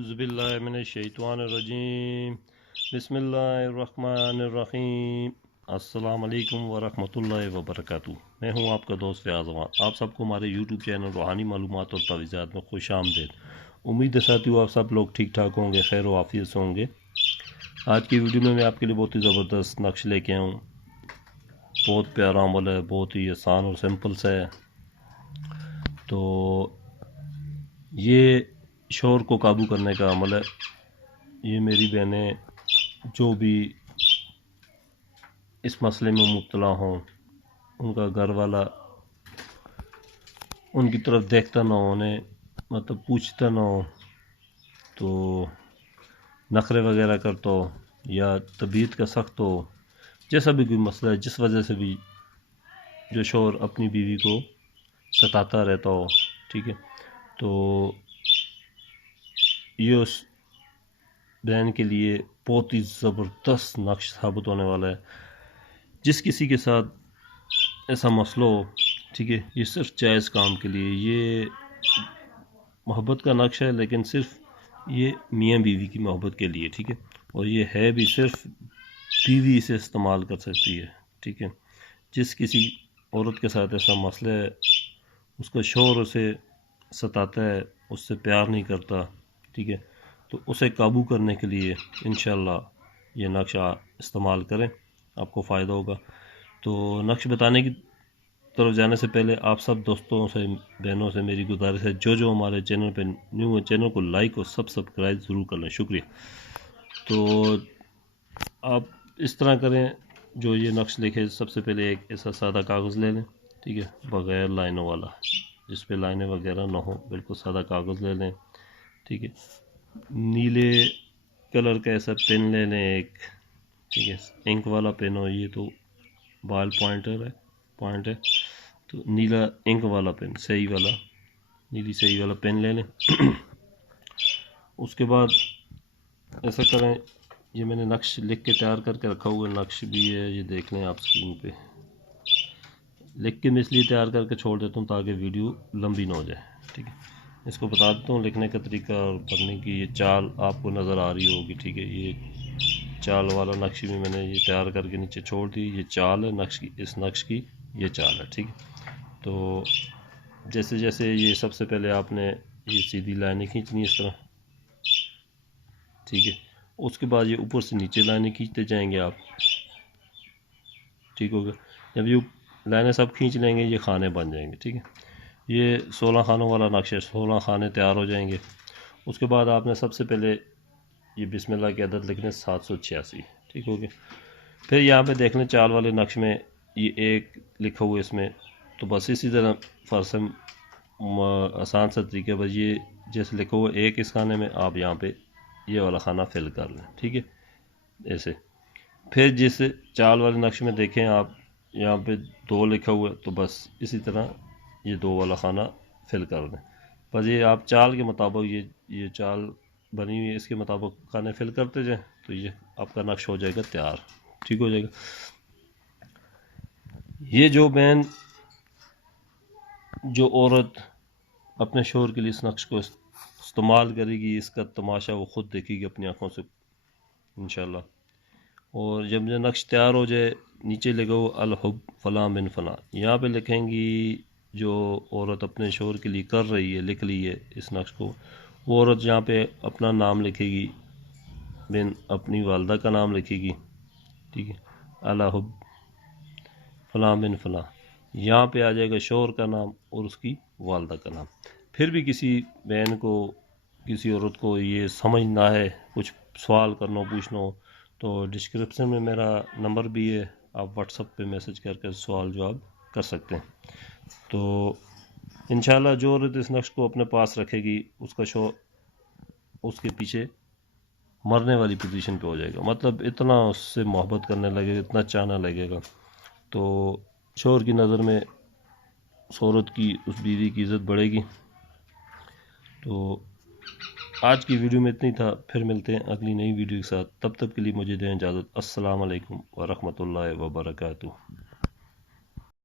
اعوذ باللہ من الشیطان الرجیم بسم اللہ الرحمن الرحیم السلام علیکم ورحمۃ اللہ وبرکاتہ۔ میں ہوں آپ کا دوست فیاض امان۔ آپ سب کو ہمارے یوٹیوب چینل روحانی معلومات اور تعویذات میں خوش آمدید۔ امید ہے ساتھیو آپ سب لوگ ٹھیک ٹھاک ہوں گے، خیر و عافیت سے ہوں گے۔ آج کی ویڈیو میں آپ کے لیے بہت ہی زبردست نقش لے کے آیا ہوں۔ بہت پیارا عمل ہے، بہت ہی آسان اور سمپل سا ہے۔ تو یہ شور کو قابو کرنے کا عمل ہے۔ یہ میری بہنیں جو بھی اس مسئلے میں مبتلا ہوں، ان کا گھر والا ان کی طرف دیکھتا نہ ہو، انہیں مطلب پوچھتا نہ ہو، تو نخرے وغیرہ کرتا ہو یا طبیعت کا سخت ہو، جیسا بھی کوئی مسئلہ ہے، جس وجہ سے بھی جو شوہر اپنی بیوی کو ستاتا رہتا ہو، ٹھیک ہے، تو یہ اس بہن کے لیے بہت ہی زبردست نقش ثابت ہونے والا ہے۔ جس کسی کے ساتھ ایسا مسئلہ ہو، ٹھیک ہے، یہ صرف جائز کام کے لیے، یہ محبت کا نقش ہے، لیکن صرف یہ میاں بیوی کی محبت کے لیے، ٹھیک ہے، اور یہ ہے بھی صرف بیوی اسے استعمال کر سکتی ہے، ٹھیک ہے۔ جس کسی عورت کے ساتھ ایسا مسئلہ ہے، اس کا شوہر اسے ستاتا ہے، اس سے پیار نہیں کرتا، ٹھیک ہے، تو اسے قابو کرنے کے لیے انشاءاللہ یہ نقش استعمال کریں، آپ کو فائدہ ہوگا۔ تو نقش بتانے کی طرف جانے سے پہلے آپ سب دوستوں سے، بہنوں سے میری گزارش ہے، جو ہمارے چینل پہ نیو ہے، چینل کو لائک اور سبسکرائب ضرور کر لیں، شکریہ۔ تو آپ اس طرح کریں، جو یہ نقش لکھے، سب سے پہلے ایک ایسا سادہ کاغذ لے لیں، ٹھیک ہے، بغیر لائنوں والا، جس پہ لائنیں وغیرہ نہ ہو، بالکل سادہ کاغذ لے لیں، ٹھیک ہے۔ نیلے کلر کا ایسا پین لے لیں ایک، ٹھیک ہے، انک والا پین ہو، یہ تو بال پوائنٹ ہے، تو نیلا انک والا پین، سیاہی والا، نیلی سیاہی والا پین لے لیں۔ اس کے بعد ایسا کریں، یہ میں نے نقش لکھ کے تیار کر کے رکھا ہوا نقش بھی ہے، یہ دیکھ لیں آپ اسکرین پہ۔ لکھ کے میں اس لیے تیار کر کے چھوڑ دیتا ہوں تاکہ ویڈیو لمبی نہ ہو جائے، ٹھیک ہے۔ اس کو بتا دیتا ہوں لکھنے کا طریقہ اور پڑھنے کی یہ چال آپ کو نظر آ رہی ہوگی، ٹھیک ہے۔ یہ چال والا نقش بھی میں نے یہ تیار کر کے نیچے چھوڑ دی، یہ چال ہے نقش کی، اس نقش کی یہ چال ہے، ٹھیک ہے۔ تو جیسے جیسے یہ سب سے پہلے آپ نے یہ سیدھی لائنیں کھینچنی اس طرح، ٹھیک ہے۔ اس کے بعد یہ اوپر سے نیچے لائنیں کھینچتے جائیں گے آپ، ٹھیک ہوگا۔ جب یہ لائنیں سب کھینچ لیں گے، یہ خانے بن جائیں گے، ٹھیک ہے۔ یہ 16 خانوں والا نقش ہے، 16 خانے تیار ہو جائیں گے۔ اس کے بعد آپ نے سب سے پہلے یہ بسم اللہ کی عدد لکھنے 786، ٹھیک ہو گیا۔ پھر یہاں پہ دیکھ لیں چال والے نقش میں یہ ایک لکھا ہوا ہے اس میں، تو بس اسی طرح فرض آسان سا طریقہ، بس یہ جیسے لکھا ہوا ایک اس خانے میں، آپ یہاں پہ یہ والا خانہ فل کر لیں، ٹھیک ہے، ایسے۔ پھر جس چال والے نقش میں دیکھیں آپ یہاں پہ 2 لکھا ہوا ہے، تو بس اسی طرح یہ 2 والا خانہ فل کر دیں۔ بس یہ آپ چال کے مطابق یہ چال بنی ہوئی ہے، اس کے مطابق خانے فل کرتے جائیں، تو یہ آپ کا نقش ہو جائے گا تیار، ٹھیک ہو جائے گا۔ یہ جو بہن، جو عورت اپنے شوہر کے لیے اس نقش کو استعمال کرے گی، اس کا تماشا وہ خود دیکھے گی اپنی آنکھوں سے انشاءاللہ۔ اور جب یہ نقش تیار ہو جائے، نیچے لگو الحب فلاں من فلاں، یہاں پہ لکھیں گی جو عورت اپنے شوہر کے لیے کر رہی ہے، لکھ لی ہے اس نقش کو، وہ عورت یہاں پہ اپنا نام لکھے گی، بن اپنی والدہ کا نام لکھے گی، ٹھیک ہے، الحب فلاں بن فلاں، یہاں پہ آ جائے گا شوہر کا نام اور اس کی والدہ کا نام۔ پھر بھی کسی بہن کو، کسی عورت کو یہ سمجھ نہ ہے، کچھ سوال کرنا پوچھنا ہو، تو ڈسکرپشن میں میرا نمبر بھی ہے، آپ واٹس ایپ پہ میسج کر کے سوال جواب کر سکتے ہیں۔ تو انشاءاللہ جو عورت اس نقش کو اپنے پاس رکھے گی، اس کا شوہر اس کے پیچھے مرنے والی پوزیشن پہ ہو جائے گا، مطلب اتنا اس سے محبت کرنے لگے گا، اتنا چاہنا لگے گا، تو شوہر کی نظر میں اس عورت کی، اس بیوی کی عزت بڑھے گی۔ تو آج کی ویڈیو میں اتنی تھا، پھر ملتے ہیں اگلی نئی ویڈیو کے ساتھ، تب تک کے لیے مجھے دیں اجازت۔ السلام علیکم ورحمۃ اللہ وبرکاتہ۔